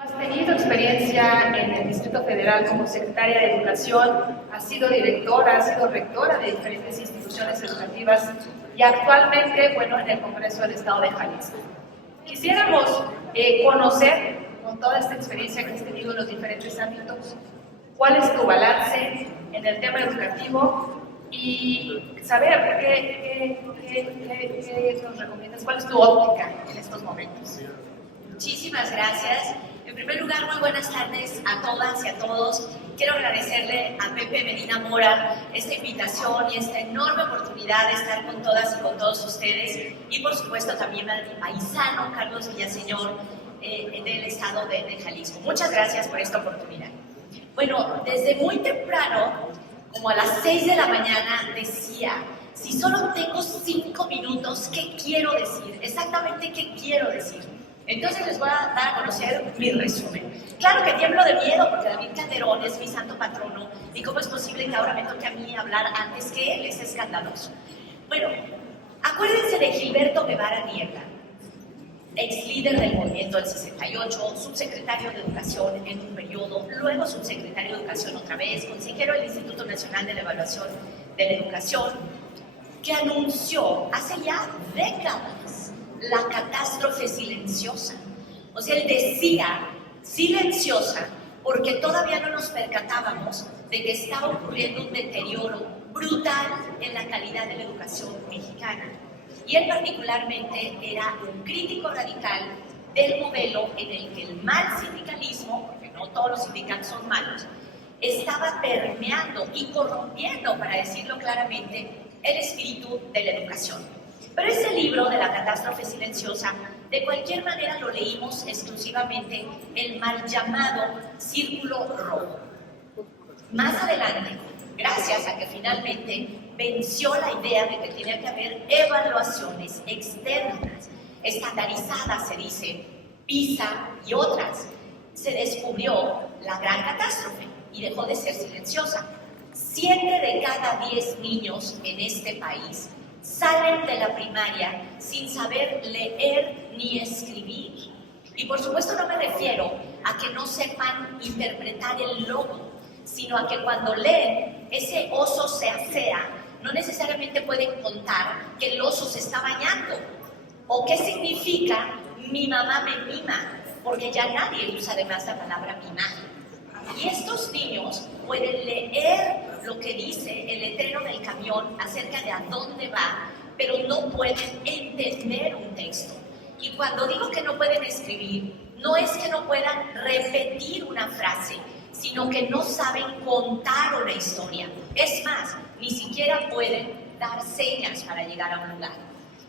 Has tenido experiencia en el Distrito Federal como secretaria de Educación, has sido directora, has sido rectora de diferentes instituciones educativas y actualmente, bueno, en el Congreso del Estado de Jalisco. Quisiéramos conocer, con toda esta experiencia que has tenido en los diferentes ámbitos, cuál es tu balance en el tema educativo y saber qué nos recomiendas, cuál es tu óptica en estos momentos. Muchísimas gracias. En primer lugar, muy buenas tardes a todas y a todos. Quiero agradecerle a Pepe Medina Mora esta invitación y esta enorme oportunidad de estar con todas y con todos ustedes y por supuesto también a mi paisano Carlos Villaseñor del estado de Jalisco. Muchas gracias por esta oportunidad. Bueno, desde muy temprano, como a las 6 de la mañana, decía, si solo tengo 5 minutos, ¿qué quiero decir? Exactamente, ¿qué quiero decir? Entonces les voy a dar a conocer mi resumen. Claro que tiemblo de miedo porque David Calderón es mi santo patrono y cómo es posible que ahora me toque a mí hablar antes que él, es escandaloso. Bueno, acuérdense de Gilberto Guevara Niebla, ex líder del movimiento del 68, subsecretario de Educación en un periodo, luego subsecretario de Educación otra vez, consejero del Instituto Nacional de la Evaluación de la Educación, que anunció hace ya décadas la catástrofe silenciosa. O sea, él decía silenciosa porque todavía no nos percatábamos de que estaba ocurriendo un deterioro brutal en la calidad de la educación mexicana. Y él particularmente era un crítico radical del modelo en el que el mal sindicalismo, porque no todos los sindicatos son malos, estaba permeando y corrompiendo, para decirlo claramente, el espíritu de la educación. Pero ese libro de la catástrofe silenciosa, de cualquier manera lo leímos exclusivamente el mal llamado Círculo Rojo. Más adelante, gracias a que finalmente venció la idea de que tenía que haber evaluaciones externas, estandarizadas, se dice, PISA y otras, se descubrió la gran catástrofe y dejó de ser silenciosa. 7 de cada 10 niños en este país salen de la primaria sin saber leer ni escribir. Y por supuesto no me refiero a que no sepan interpretar el logo, sino a que cuando leen, ese oso se asea, no necesariamente pueden contar que el oso se está bañando. O qué significa mi mamá me mima, porque ya nadie usa además la palabra mimar. Y estos niños pueden leer lo que dice el letrero del camión acerca de a dónde va, pero no pueden entender un texto. Y cuando digo que no pueden escribir, no es que no puedan repetir una frase, sino que no saben contar una historia. Es más, ni siquiera pueden dar señas para llegar a un lugar.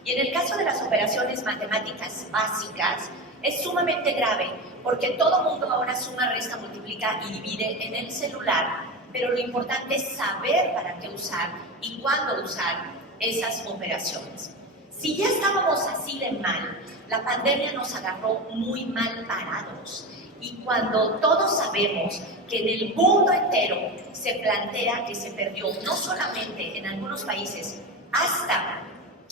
Y en el caso de las operaciones matemáticas básicas, es sumamente grave, porque todo mundo ahora suma, resta, multiplica y divide en el celular, pero lo importante es saber para qué usar y cuándo usar esas operaciones. Si ya estábamos así de mal, la pandemia nos agarró muy mal parados. Y cuando todos sabemos que en el mundo entero se plantea que se perdió, no solamente en algunos países, hasta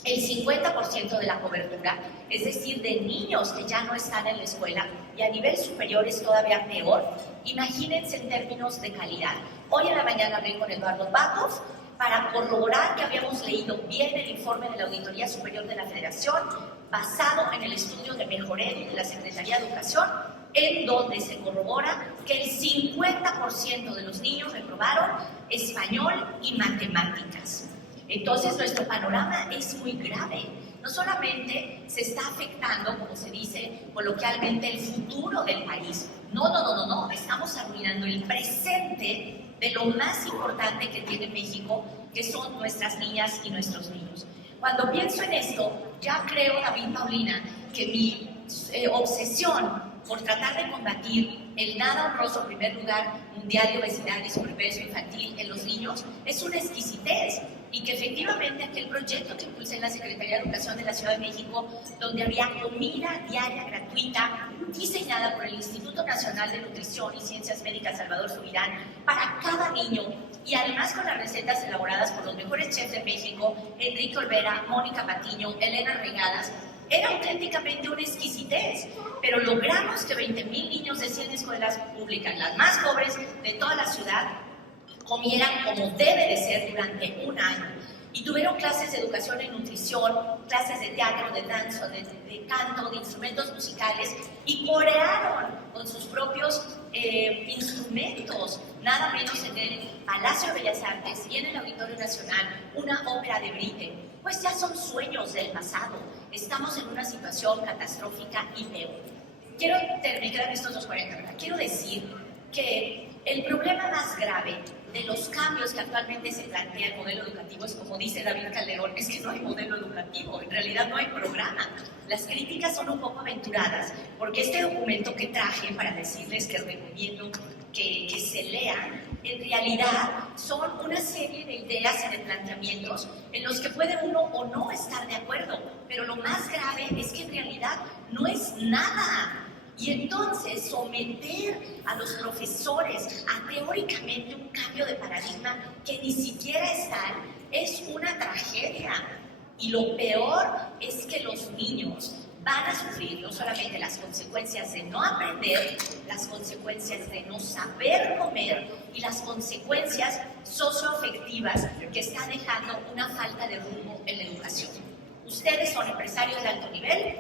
el 50% de la cobertura, es decir, de niños que ya no están en la escuela, y a nivel superior es todavía peor, imagínense en términos de calidad. Hoy en la mañana hablé con Eduardo Bakov para corroborar que habíamos leído bien el informe de la Auditoría Superior de la Federación, basado en el estudio de Mejored y de la Secretaría de Educación, en donde se corrobora que el 50% de los niños reprobaron español y matemáticas. Entonces, nuestro panorama es muy grave. No solamente se está afectando, como se dice coloquialmente, el futuro del país. No. Estamos arruinando el presente de lo más importante que tiene México, que son nuestras niñas y nuestros niños. Cuando pienso en esto, ya creo, David, Paulina, que mi obsesión por tratar de combatir el nada honroso primer lugar mundial de obesidad y sobrepeso infantil en los niños es una exquisitez, y que efectivamente aquel proyecto que impulsé en la Secretaría de Educación de la Ciudad de México, donde había comida diaria gratuita diseñada por el Instituto Nacional de Nutrición y Ciencias Médicas Salvador Subirán para cada niño, y además con las recetas elaboradas por los mejores chefs de México, Enrique Olvera, Mónica Patiño, Elena Regadas, Era auténticamente una exquisitez, pero logramos que 20,000 niños de 100 escuelas públicas, las más pobres de toda la ciudad, comieran como debe de ser durante un año. Y tuvieron clases de educación en nutrición, clases de teatro, de danza, de canto, de instrumentos musicales, y corearon con sus propios instrumentos, nada menos en el Palacio de Bellas Artes y en el Auditorio Nacional, una ópera de Britten. Pues ya son sueños del pasado. Estamos en una situación catastrófica y peor. Me quedan estos 2:40, ¿verdad? Quiero decir que el problema más grave de los cambios que actualmente se plantea el modelo educativo es, como dice David Calderón, es que no hay modelo educativo, en realidad no hay programa. Las críticas son un poco aventuradas, porque este documento que traje para decirles que recomiendo que se lean, en realidad son una serie de ideas y de planteamientos en los que puede uno o no estar de acuerdo, pero lo más grave es que en realidad no es nada. Y entonces someter a los profesores a teóricamente un cambio de paradigma que ni siquiera están es una tragedia. Y lo peor es que los niños van a sufrir no solamente las consecuencias de no aprender, las consecuencias de no saber comer y las consecuencias socioafectivas que está dejando una falta de rumbo en la educación. Ustedes son empresarios de alto nivel,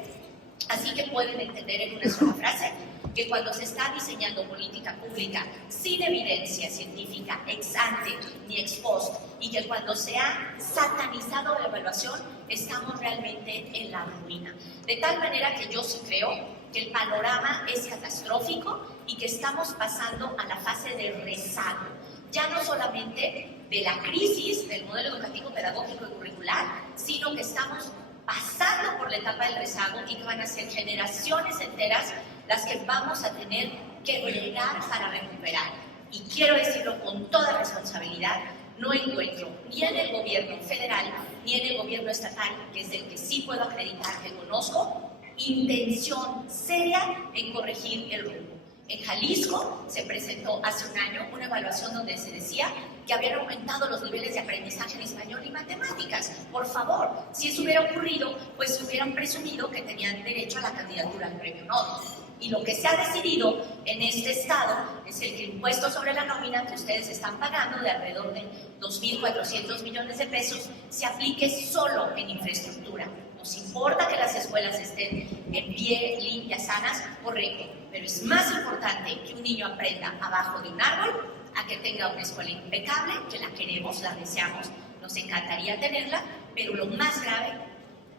así que pueden entender en una sola frase que cuando se está diseñando política pública sin evidencia científica ex ante ni ex post, y que cuando se ha satanizado la evaluación, estamos realmente en la ruina. De tal manera que yo sí creo que el panorama es catastrófico y que estamos pasando a la fase de rezago, ya no solamente de la crisis del modelo educativo, pedagógico y curricular, sino que estamos pasando por la etapa del rezago y que van a ser generaciones enteras las que vamos a tener que bregar para recuperar. Y quiero decirlo con toda responsabilidad, no encuentro ni en el gobierno federal ni en el gobierno estatal, que es el que sí puedo acreditar que conozco, intención seria en corregir el rumbo. En Jalisco se presentó hace un año una evaluación donde se decía que habían aumentado los niveles de aprendizaje en español y matemáticas. Por favor, si eso hubiera ocurrido, pues hubieran presumido que tenían derecho a la candidatura al premio Nobel. Y lo que se ha decidido en este estado es el que el impuesto sobre la nómina que ustedes están pagando de alrededor de 2.400 millones de pesos se aplique solo en infraestructura. Nos importa que las escuelas estén en pie, limpias, sanas, correcto, pero es más importante que un niño aprenda abajo de un árbol a que tenga una escuela impecable, que la queremos, la deseamos, nos encantaría tenerla, pero lo más grave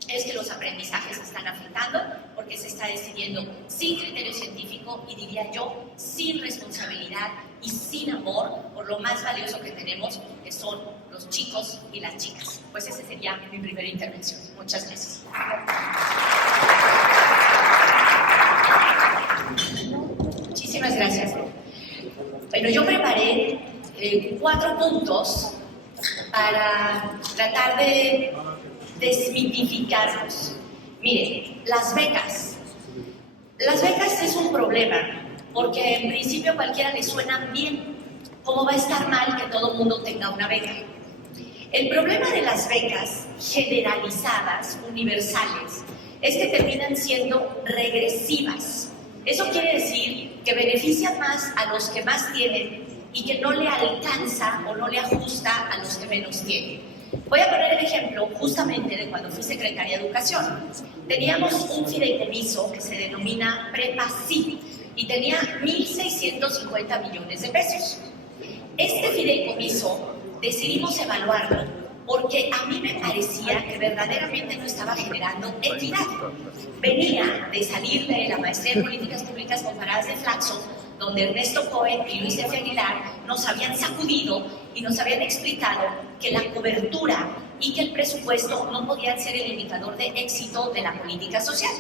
es que los aprendizajes se están afectando porque se está decidiendo sin criterio científico y, diría yo, sin responsabilidad y sin amor por lo más valioso que tenemos, que son los chicos y las chicas. Pues esa sería mi primera intervención. Muchas gracias. Muchísimas gracias. Bueno, yo preparé 4 puntos para tratar de desmitificarlos. Miren, las becas. Las becas es un problema, porque en principio a cualquiera le suenan bien. ¿Cómo va a estar mal que todo el mundo tenga una beca? El problema de las becas generalizadas, universales, es que terminan siendo regresivas. Eso quiere decir que benefician más a los que más tienen y que no le alcanza o no le ajusta a los que menos tienen. Voy a poner el ejemplo justamente de cuando fui secretaria de Educación. Teníamos un fideicomiso que se denomina Prepa-Sí y tenía 1.650 millones de pesos. Este fideicomiso decidimos evaluarlo porque a mí me parecía que verdaderamente no estaba generando equidad. Venía de salir de la maestría en Políticas Públicas Comparadas de Flaxo, donde Ernesto Cohen y Luis F. Aguilar nos habían sacudido y nos habían explicado que la cobertura y que el presupuesto no podían ser el indicador de éxito de la política social.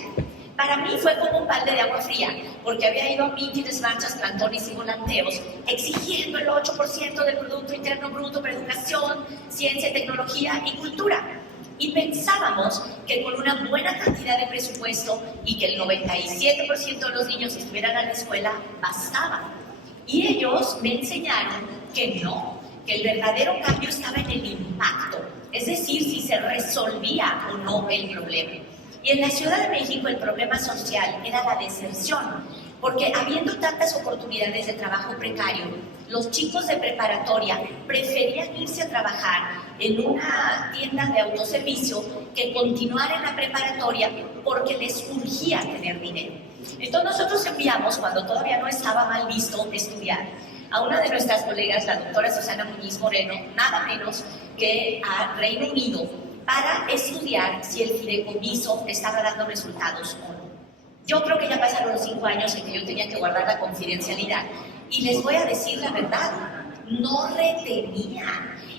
Para mí fue como un balde de agua fría, porque había ido a mítines, marchas, plantones y volanteos exigiendo el 8% del Producto Interno Bruto para educación, ciencia, tecnología y cultura. Y pensábamos que con una buena cantidad de presupuesto y que el 97% de los niños estuvieran a la escuela, bastaba. Y ellos me enseñaron que no, que el verdadero cambio estaba en el impacto, es decir, si se resolvía o no el problema. Y en la Ciudad de México el problema social era la deserción, porque habiendo tantas oportunidades de trabajo precario, los chicos de preparatoria preferían irse a trabajar en una tienda de autoservicio que continuar en la preparatoria porque les urgía tener dinero. Entonces nosotros enviamos, cuando todavía no estaba mal visto estudiar, a una de nuestras colegas, la doctora Susana Muñiz Moreno, nada menos que a Reino Unido, para estudiar si el fideicomiso estaba dando resultados o no. Yo creo que ya pasaron los 5 años en que yo tenía que guardar la confidencialidad. Y les voy a decir la verdad, no retenía.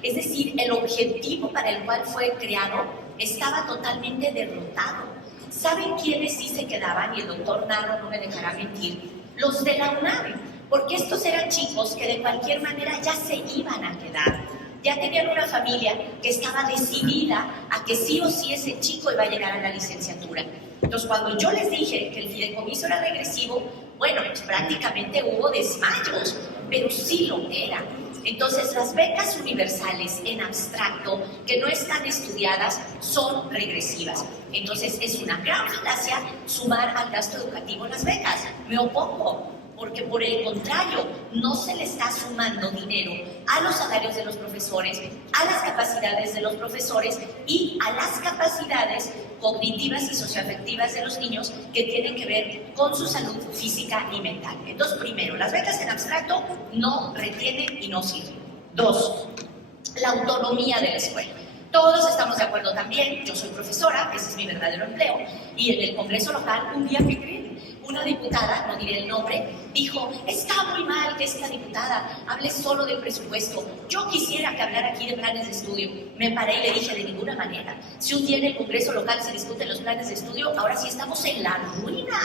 Es decir, el objetivo para el cual fue creado estaba totalmente derrotado. ¿Saben quiénes sí se quedaban? Y el doctor Narro no me dejará mentir. Los de la UNAM, porque estos eran chicos que de cualquier manera ya se iban a quedar. Ya tenían una familia que estaba decidida a que sí o sí ese chico iba a llegar a la licenciatura. Entonces, cuando yo les dije que el fideicomiso era regresivo, bueno, pues prácticamente hubo desmayos, pero sí lo era. Entonces, las becas universales en abstracto, que no están estudiadas, son regresivas. Entonces, es una gran falacia sumar al gasto educativo las becas. Me opongo, porque por el contrario, no se le está sumando dinero a los salarios de los profesores, a las capacidades de los profesores y a las capacidades cognitivas y socioafectivas de los niños que tienen que ver con su salud física y mental. Entonces, primero, las becas en abstracto no retienen y no sirven. 2, la autonomía de la escuela. Todos estamos de acuerdo también, yo soy profesora, ese es mi verdadero empleo, y en el Congreso local, un día que creen, una diputada, no diré el nombre, dijo, está muy mal que esta diputada hable solo del presupuesto. Yo quisiera que hablara aquí de planes de estudio. Me paré y le dije, de ninguna manera. Si un día en el Congreso local se discuten los planes de estudio, ahora sí estamos en la ruina.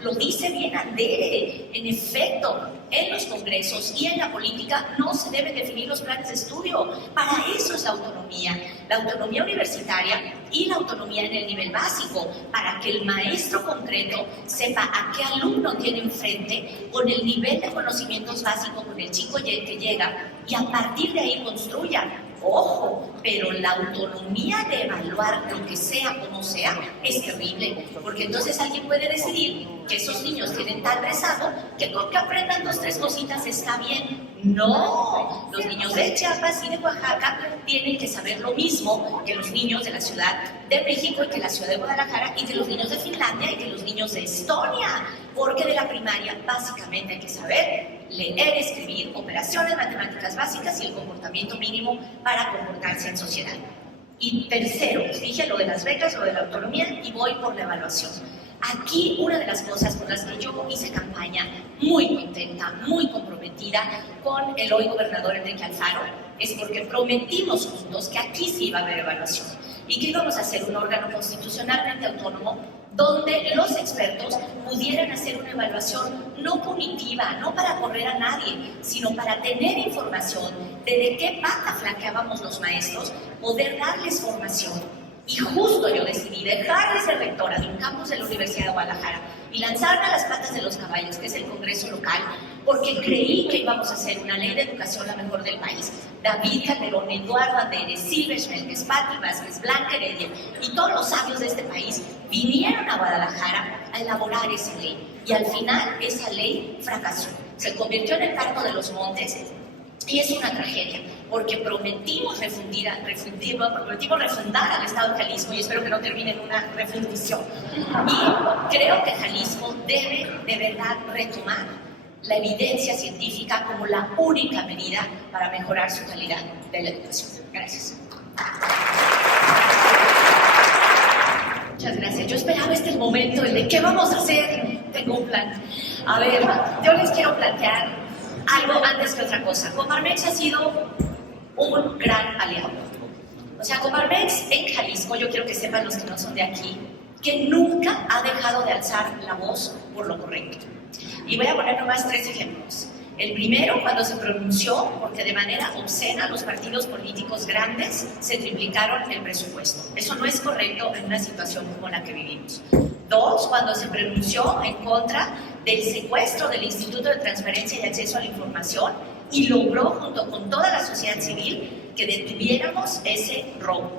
Lo dice bien Andere. En efecto, en los congresos y en la política no se deben definir los planes de estudio. Para eso es la autonomía universitaria y la autonomía en el nivel básico, para que el maestro concreto sepa a qué alumno tiene enfrente con el nivel de conocimientos básicos con el chico que llega y a partir de ahí construya. Ojo, pero la autonomía de evaluar lo que sea como sea es terrible, porque entonces alguien puede decidir que esos niños tienen tal rezago que con que aprendan 2 o 3 cositas está bien. No, los niños de Chiapas y de Oaxaca tienen que saber lo mismo que los niños de la Ciudad de México y que la Ciudad de Guadalajara y que los niños de Finlandia y que los niños de Estonia, porque de la primaria básicamente hay que saber leer, escribir, operaciones matemáticas básicas y el comportamiento mínimo para comportarse en sociedad. Y tercero, dije lo de las becas, lo de la autonomía y voy por la evaluación. Aquí una de las cosas por las que yo hice campaña muy contenta, muy comprometida con el hoy gobernador Enrique Alfaro es porque prometimos juntos que aquí sí iba a haber evaluación y que íbamos a hacer un órgano constitucionalmente autónomo donde los expertos pudieran hacer una evaluación no punitiva, no para correr a nadie, sino para tener información de qué pata flaqueábamos los maestros, poder darles formación. Y justo yo decidí dejar de ser rectora de un campus de la Universidad de Guadalajara y lanzarme a las patas de los caballos, que es el Congreso local, porque creí que íbamos a hacer una ley de educación la mejor del país. David Calderón, Eduardo Andere, Silvia Schmelkes, Patti Vázquez, Blanca Heredia y todos los sabios de este país vinieron a Guadalajara a elaborar esa ley. Y al final esa ley fracasó. Se convirtió en el Carco de los Montes y es una tragedia, porque prometimos refundar al Estado de Jalisco y espero que no termine en una refundición. Y creo que Jalisco debe de verdad retomar la evidencia científica como la única medida para mejorar su calidad de la educación. Gracias. Muchas gracias. Yo esperaba este momento, el de ¿qué vamos a hacer? Tengo un plan. A ver, yo les quiero plantear algo antes que otra cosa. Coparmex ha sido un gran aliado. O sea, Coparmex en Jalisco, yo quiero que sepan los que no son de aquí, que nunca ha dejado de alzar la voz por lo correcto. Y voy a poner nomás 3 ejemplos. El primero, cuando se pronunció, porque de manera obscena los partidos políticos grandes se triplicaron el presupuesto. Eso no es correcto en una situación como la que vivimos. 2, cuando se pronunció en contra del secuestro del Instituto de Transparencia y Acceso a la Información y logró, junto con toda la sociedad civil, que detuviéramos ese robo.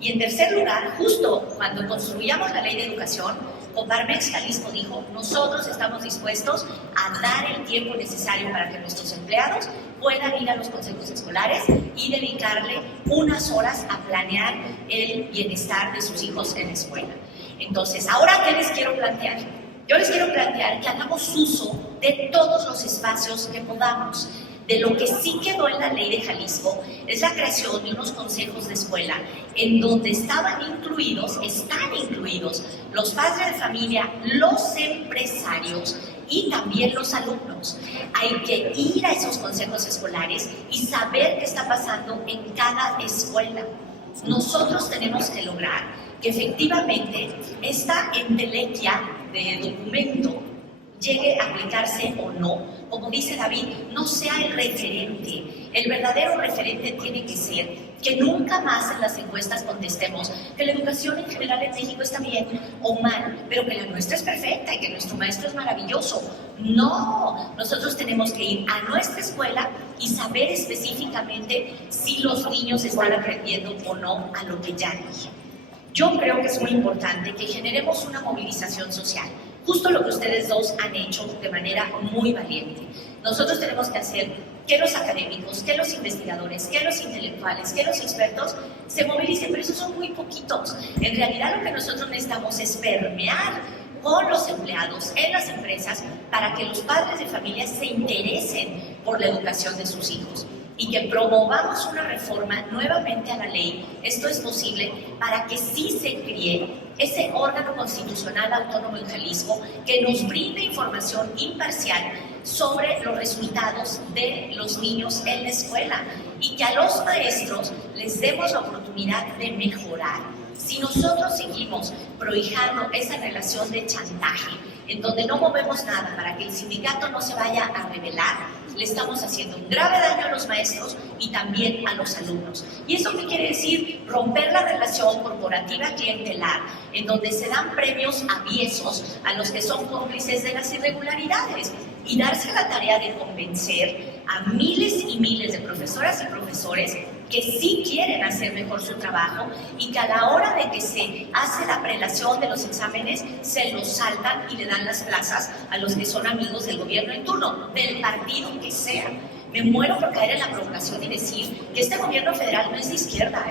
Y en tercer lugar, justo cuando construíamos la ley de educación, Coparmex Jalisco dijo, nosotros estamos dispuestos a dar el tiempo necesario para que nuestros empleados puedan ir a los consejos escolares y dedicarle unas horas a planear el bienestar de sus hijos en la escuela. Entonces, ¿ahora qué les quiero plantear? Yo les quiero plantear que hagamos uso de todos los espacios que podamos. De lo que sí quedó en la ley de Jalisco es la creación de unos consejos de escuela en donde están incluidos los padres de familia, los empresarios y también los alumnos. Hay que ir a esos consejos escolares y saber qué está pasando en cada escuela. Nosotros tenemos que lograr que efectivamente esta entelequia de documento llegue a aplicarse o no, como dice David, no sea el referente. El verdadero referente tiene que ser que nunca más en las encuestas contestemos que la educación en general en México está bien o mal, pero que la nuestra es perfecta y que nuestro maestro es maravilloso. No, nosotros tenemos que ir a nuestra escuela y saber específicamente si los niños están aprendiendo o no a lo que ya dije. Yo creo que es muy importante que generemos una movilización social. Justo lo que ustedes dos han hecho de manera muy valiente. Nosotros tenemos que hacer que los académicos, que los investigadores, que los intelectuales, que los expertos se movilicen, pero esos son muy poquitos. En realidad lo que nosotros necesitamos es permear con los empleados en las empresas para que los padres de familia se interesen por la educación de sus hijos y que promovamos una reforma nuevamente a la ley. Esto es posible para que sí se cree ese órgano constitucional autónomo en Jalisco que nos brinde información imparcial sobre los resultados de los niños en la escuela y que a los maestros les demos la oportunidad de mejorar. Si nosotros seguimos prohijando esa relación de chantaje, en donde no movemos nada para que el sindicato no se vaya a rebelar, le estamos haciendo un grave daño a los maestros y también a los alumnos. ¿Y eso qué quiere decir? Romper la relación corporativa clientelar, en donde se dan premios aviesos a los que son cómplices de las irregularidades y darse la tarea de convencer a miles y miles de profesoras y profesores que sí quieren hacer mejor su trabajo y que a la hora de que se hace la prelación de los exámenes se los saltan y le dan las plazas a los que son amigos del gobierno en turno, del partido que sea. Me muero por caer en la provocación y decir que este gobierno federal no es de izquierda,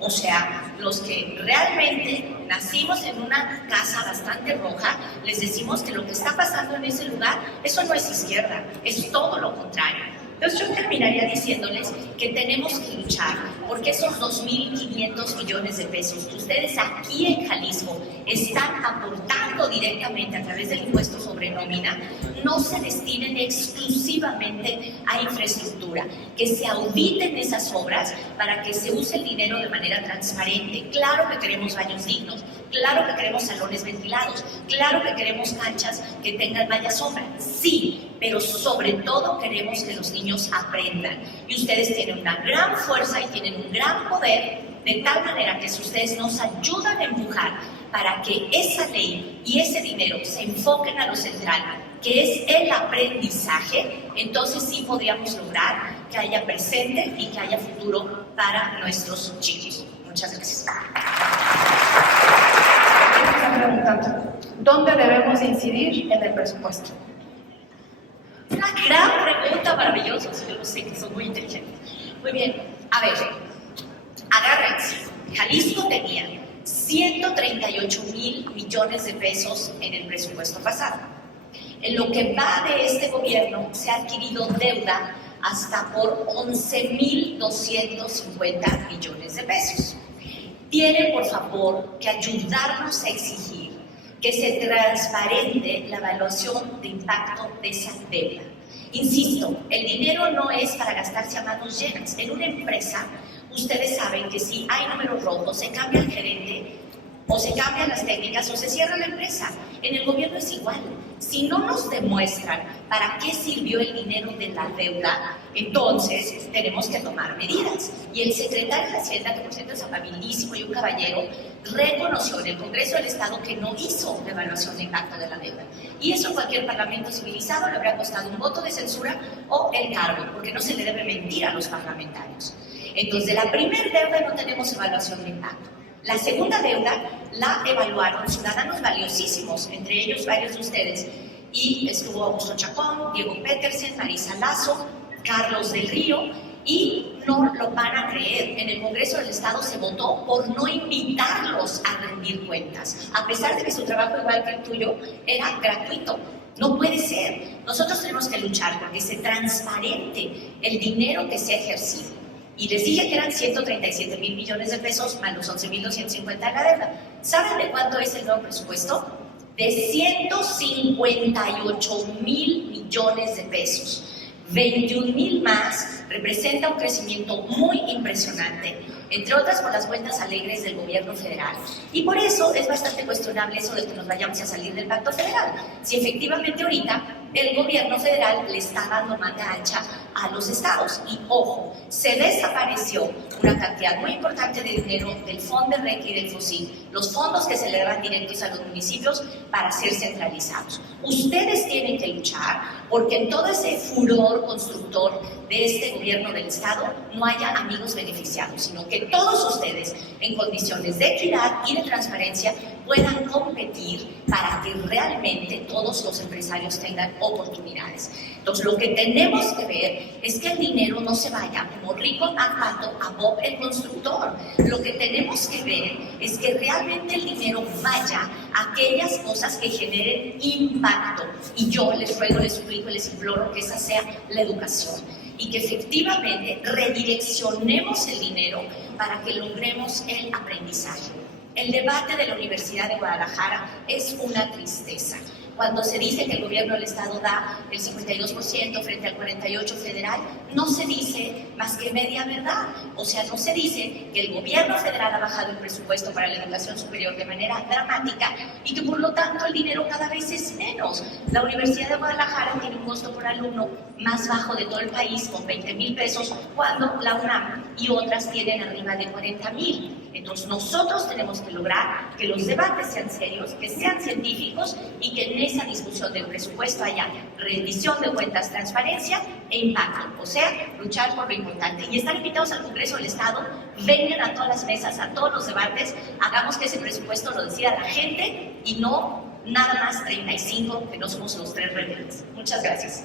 O sea, los que realmente nacimos en una casa bastante roja, les decimos que lo que está pasando en ese lugar, eso no es izquierda, es todo lo contrario. Entonces yo terminaría diciéndoles que tenemos que luchar porque esos 2.500 millones de pesos que ustedes aquí en Jalisco están aportando directamente a través del impuesto sobre nómina no se destinen exclusivamente a infraestructura, que se auditen esas obras para que se use el dinero de manera transparente. Claro que queremos baños dignos, claro que queremos salones ventilados, claro que queremos canchas que tengan malla sombra, sí, pero sobre todo queremos que los niños aprendan. Y ustedes tienen una gran fuerza y tienen un gran poder, de tal manera que si ustedes nos ayudan a empujar para que esa ley y ese dinero se enfoquen a lo central, que es el aprendizaje, entonces sí podríamos lograr que haya presente y que haya futuro para nuestros chicos. Muchas gracias. Están preguntando, ¿dónde debemos incidir en el presupuesto? Una gran pregunta maravillosa, yo lo sé que son muy inteligentes. Muy bien, a ver, agárrense. Jalisco tenía 138,000 millones de pesos en el presupuesto pasado. En lo que va de este gobierno se ha adquirido deuda hasta por 11,250 millones de pesos. Tienen, por favor, que ayudarnos a exigir que se transparente la evaluación de impacto de esa deuda. Insisto, el dinero no es para gastarse a manos llenas. En una empresa, ustedes saben que si hay números rojos, se cambia el gerente, o se cambian las técnicas, o se cierra la empresa. En el gobierno es igual. Si no nos demuestran para qué sirvió el dinero de la deuda, entonces tenemos que tomar medidas. Y el secretario de Hacienda, que por cierto es amabilísimo y un caballero, reconoció en el Congreso del Estado que no hizo la evaluación de impacto de la deuda. Y eso en cualquier parlamento civilizado le habría costado un voto de censura o el cargo, porque no se le debe mentir a los parlamentarios. Entonces, de la primera deuda no tenemos evaluación de impacto. La segunda deuda la evaluaron ciudadanos valiosísimos, entre ellos varios de ustedes, y estuvo Augusto Chacón, Diego Petersen, Marisa Lazo, Carlos del Río, y no lo van a creer, en el Congreso del Estado se votó por no invitarlos a rendir cuentas, a pesar de que su trabajo, igual que el tuyo, era gratuito. No puede ser. Nosotros tenemos que luchar porque se transparente el dinero que se ha ejercido. Y les dije que eran 137,000 millones de pesos más los 11,250 de la deuda. ¿Saben de cuánto es el nuevo presupuesto? De 158,000 millones de pesos. 21,000 más, representa un crecimiento muy impresionante, entre otras por las cuentas alegres del gobierno federal. Y por eso es bastante cuestionable eso de que nos vayamos a salir del pacto federal. Si efectivamente ahorita el gobierno federal le está dando manga ancha a los estados. Y ojo, se desapareció una cantidad muy importante de dinero del FONDERREC y del FOSIL, los fondos que se le dan directos a los municipios para ser centralizados. Ustedes tienen que luchar porque en todo ese furor constructor de este gobierno del estado no haya amigos beneficiados, sino que todos ustedes, en condiciones de equidad y de transparencia, puedan competir para que realmente todos los empresarios tengan oportunidades. Entonces, lo que tenemos que ver es que el dinero no se vaya como rico pato a Bob el constructor. Lo que tenemos que ver es que realmente el dinero vaya a aquellas cosas que generen impacto. Y yo les ruego, les suplico, les imploro que esa sea la educación. Y que efectivamente redireccionemos el dinero para que logremos el aprendizaje. El debate de la Universidad de Guadalajara es una tristeza. Cuando se dice que el gobierno del estado da el 52% frente al 48% federal, no se dice más que media verdad. O sea, no se dice que el gobierno federal ha bajado el presupuesto para la educación superior de manera dramática y que por lo tanto el dinero cada vez es menos. La Universidad de Guadalajara tiene un costo por alumno más bajo de todo el país, con 20,000 pesos, cuando la UNAM y otras tienen arriba de 40,000. Entonces nosotros tenemos que lograr que los debates sean serios, que sean científicos y que en esa discusión del presupuesto haya rendición de cuentas, transparencia e impacto. O sea, luchar por lo importante. Y estar invitados al Congreso del Estado, vengan a todas las mesas, a todos los debates, hagamos que ese presupuesto lo decida la gente y no nada más 35, que no somos los 3 rebeldes. Muchas gracias.